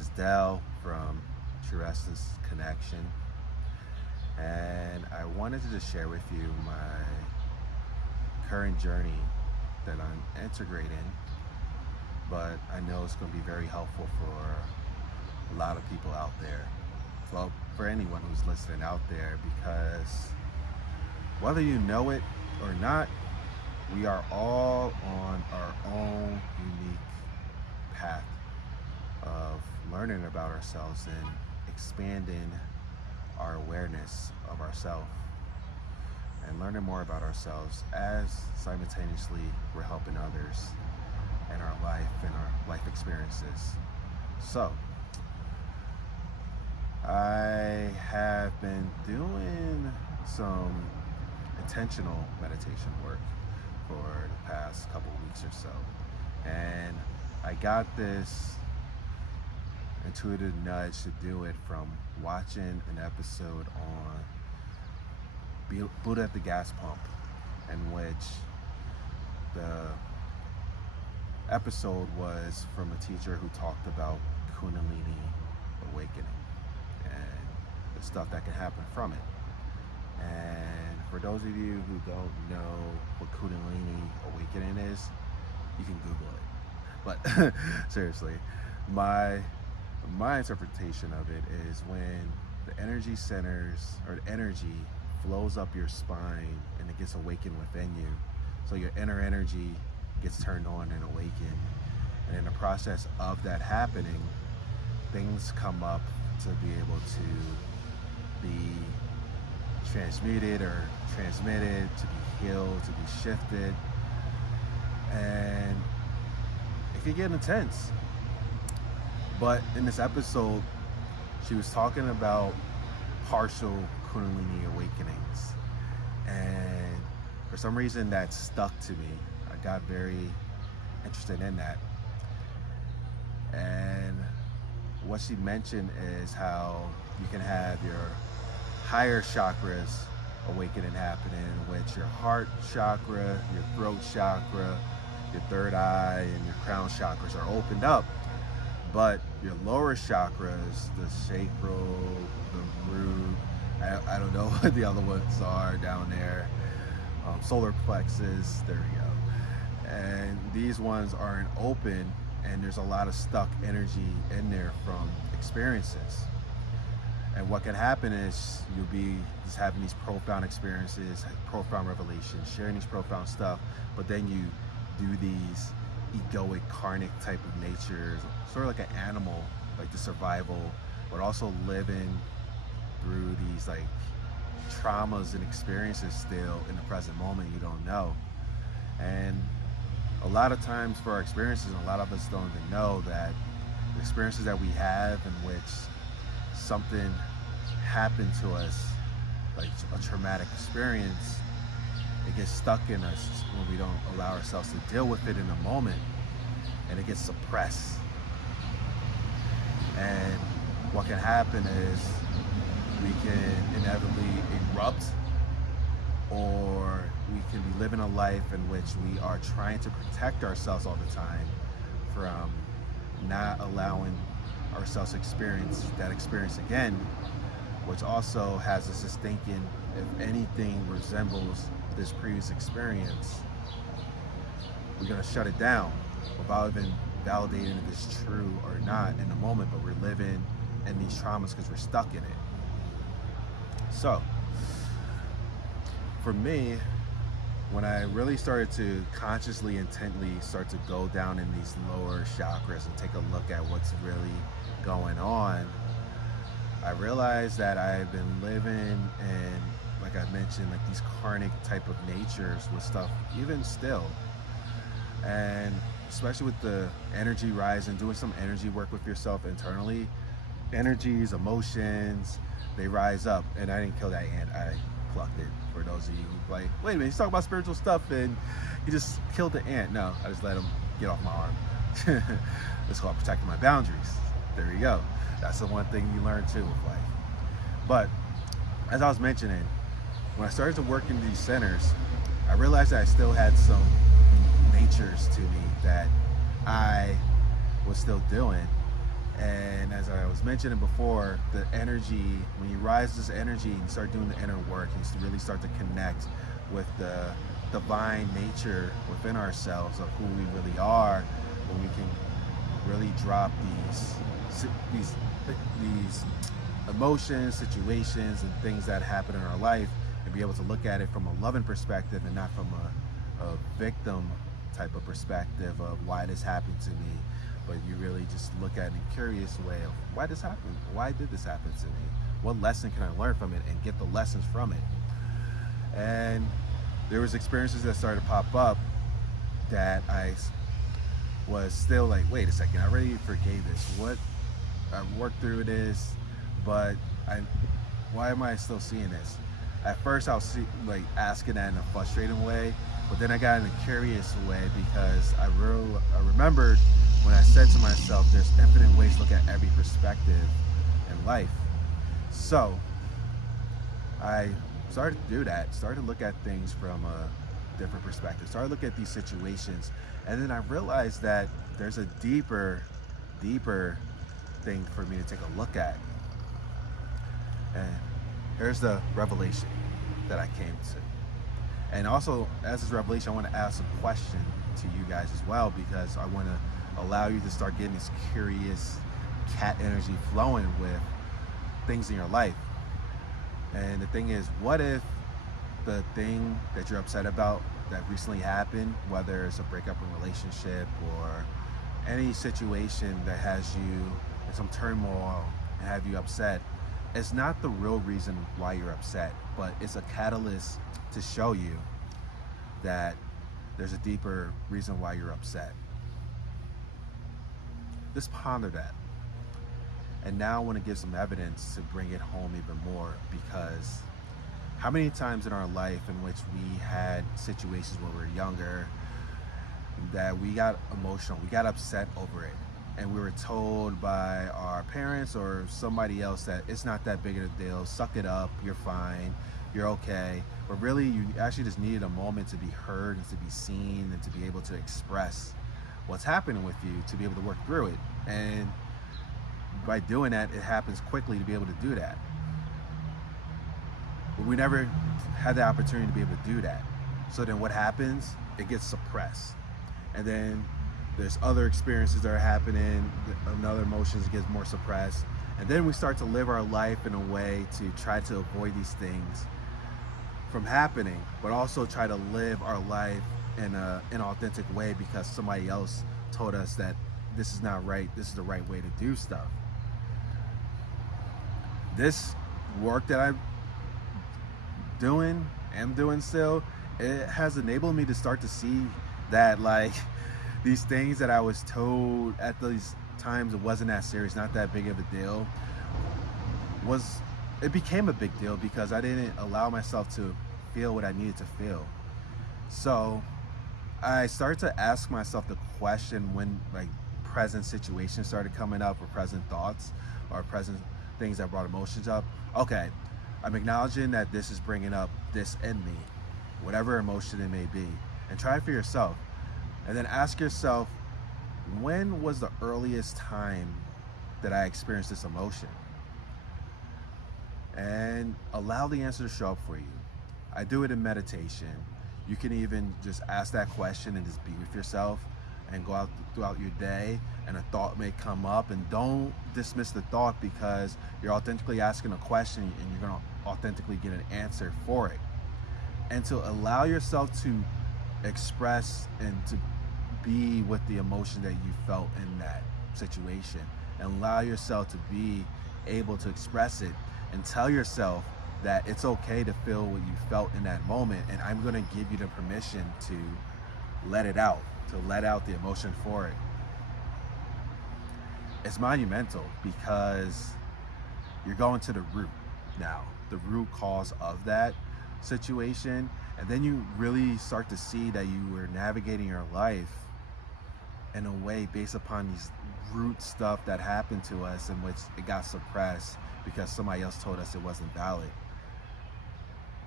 is Dell from True Essence Connection, and I wanted to just share with you my current journey that I'm integrating, but I know it's going to be very helpful for a lot of people out there. Well, for anyone who's listening out there, because whether you know it or not, we are all on our own unique path of learning about ourselves and expanding our awareness of ourselves and learning more about ourselves as simultaneously we're helping others in our life and our life experiences. So, I have been doing some intentional meditation work for the past couple weeks or so, and I got this intuitive nudge to do it from watching an episode on Buddha at the Gas Pump, in which the episode was from a teacher who talked about Kundalini awakening and the stuff that can happen from it. And for those of you who don't know what Kundalini awakening is, you can Google it. But seriously, my interpretation of it is when the energy centers or the energy flows up your spine and it gets awakened within you. So your inner energy gets turned on and awakened. And in the process of that happening, things come up to be able to be transmuted or transmitted, to be healed, to be shifted. And it can get intense. But in this episode, she was talking about partial Kundalini awakenings. And for some reason that stuck to me. I got very interested in that. And what she mentioned is how you can have your higher chakras awakening happening, which your heart chakra, your throat chakra, your third eye, and your crown chakras are opened up. But your lower chakras, the sacral, the root, I don't know what the other ones are down there, solar plexus, there we go. And these ones aren't open, and there's a lot of stuck energy in there from experiences. And what can happen is you'll be just having these profound experiences, profound revelations, sharing these profound stuff, but then you do these egoic, karmic type of natures, sort of like an animal, like the survival, but also living through these like traumas and experiences still in the present moment you don't know. And a lot of times for our experiences, and a lot of us don't even know that the experiences that we have in which something happened to us, like a traumatic experience, it gets stuck in us when we don't allow ourselves to deal with it in the moment, and it gets suppressed. And what can happen is we can inevitably erupt, or we can be living a life in which we are trying to protect ourselves all the time from not allowing ourselves to experience that experience again, which also has us just thinking if anything resembles this previous experience, we're going to shut it down without even validating if it's true or not in the moment, but we're living in these traumas because we're stuck in it. So, for me, when I really started to consciously, intently start to go down in these lower chakras and take a look at what's really going on, I realized that I've been living in, like I mentioned, like these karmic type of natures with stuff even still. And especially with the energy rise and doing some energy work with yourself internally, energies, emotions, they rise up. And I didn't kill that ant, I plucked it. For those of you who like, wait a minute, he's talking about spiritual stuff and he just killed the ant. No, I just let him get off my arm. It's called protecting my boundaries. There you go. That's the one thing you learn too with life. But as I was mentioning, when I started to work in these centers, I realized that I still had some natures to me that I was still doing. And as I was mentioning before, the energy, when you rise this energy and start doing the inner work, you really start to connect with the divine nature within ourselves of who we really are, when we can really drop these these emotions, situations, and things that happen in our life, and be able to look at it from a loving perspective and not from a victim type of perspective of why this happened to me, but you really just look at it in a curious way of why this happened, why did this happen to me, what lesson can I learn from it, and get the lessons from it. And there was experiences that started to pop up that I was still like, wait a second, I already forgave this. What? I worked through this, but why am I still seeing this? At first, I was like asking that in a frustrating way, but then I got in a curious way because I remembered when I said to myself, there's infinite ways to look at every perspective in life. So I started to do that, started to look at things from a different perspective, started to look at these situations, and then I realized that there's a deeper thing for me to take a look at. And here's the revelation that I came to. And also, as this revelation, I want to ask a question to you guys as well, because I want to allow you to start getting this curious cat energy flowing with things in your life. And the thing is, what if the thing that you're upset about that recently happened, whether it's a breakup in a relationship or any situation that has you in some turmoil and have you upset, it's not the real reason why you're upset, but it's a catalyst to show you that there's a deeper reason why you're upset. Just ponder that. And now I want to give some evidence to bring it home even more, because how many times in our life in which we had situations when we were younger that we got emotional, we got upset over it, and we were told by our parents or somebody else that it's not that big of a deal, suck it up, you're fine, you're okay. But really, you actually just needed a moment to be heard and to be seen and to be able to express what's happening with you, to be able to work through it. And by doing that, it happens quickly to be able to do that. But we never had the opportunity to be able to do that. So then what happens? It gets suppressed. And then there's other experiences that are happening, another emotions gets more suppressed. And then we start to live our life in a way to try to avoid these things from happening, but also try to live our life in an authentic way because somebody else told us that this is not right, this is the right way to do stuff. This work that I'm doing still, it has enabled me to start to see that, like, these things that I was told at these times it wasn't that serious, not that big of a deal, it became a big deal because I didn't allow myself to feel what I needed to feel. So I started to ask myself the question when, like, present situations started coming up, or present thoughts, or present things that brought emotions up. Okay, I'm acknowledging that this is bringing up this in me, whatever emotion it may be, and try it for yourself. And then ask yourself, when was the earliest time that I experienced this emotion? And allow the answer to show up for you. I do it in meditation. You can even just ask that question and just be with yourself and go out throughout your day, and a thought may come up, and don't dismiss the thought, because you're authentically asking a question and you're going to authentically get an answer for it. And to allow yourself to express and to be with the emotion that you felt in that situation, and allow yourself to be able to express it, and tell yourself that it's okay to feel what you felt in that moment, and I'm going to give you the permission to let it out, to let out the emotion for it. It's monumental because you're going to the root now, the root cause of that situation, and then you really start to see that you were navigating your life in a way based upon these root stuff that happened to us, in which it got suppressed because somebody else told us it wasn't valid.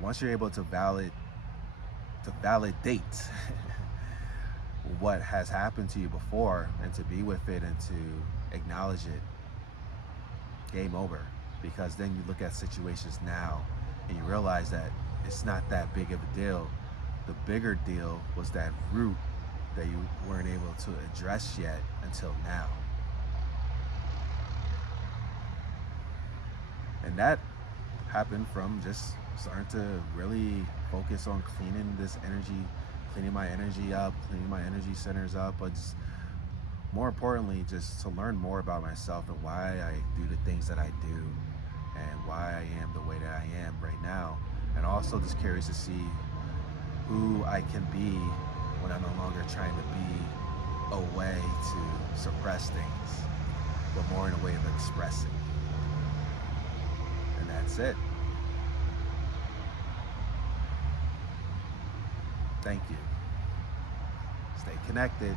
Once you're able to validate what has happened to you before, and to be with it and to acknowledge it, game over. Because then you look at situations now and you realize that it's not that big of a deal. The bigger deal was that root that you weren't able to address yet until now. And that happened from just starting to really focus on cleaning this energy, cleaning my energy up, cleaning my energy centers up, but just more importantly, just to learn more about myself and why I do the things that I do and why I am the way that I am right now. And also just curious to see who I can be when I'm no longer trying to be a way to suppress things, but more in a way of expressing. And that's it. Thank you. Stay connected.